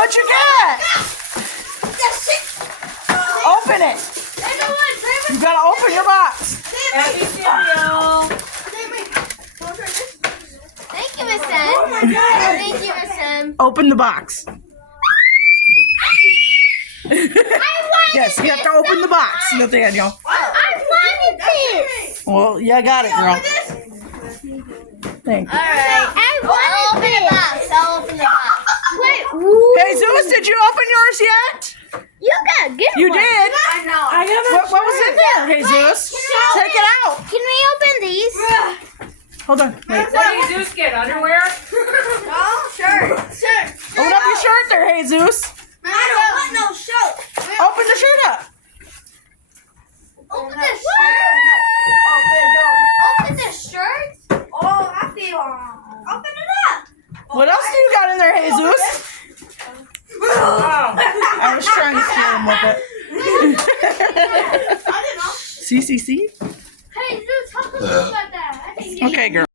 What'd you get? Open it. You gotta open your box. Happy cereal. Thank you, Miss M. Oh my God. Thank you, Miss M. Open the box. I wanted Yes, you have to open the box, Nathaniel. I wanted this. Well, yeah, I got it, girl. Thank you. Alright. I'll open the box. I'll open the box. Wait. Hey, Zeus, did you open yours yet? You got good You one. did? I know. I What was in there, Jesus? Take it out. Can we open these? Hold on. Wait. What did Zeus get? Underwear? Shirt. Open up your shirt there, Jesus. I don't want no shirt. Open the shirt up. Open the shirt. Open the shirt. Oh, I feel. Open it up. What else do you got in there, Jesus? Oh. I was trying to scare him with it. CCC? Hey, Zeus, how come you got that? I think Okay, girl.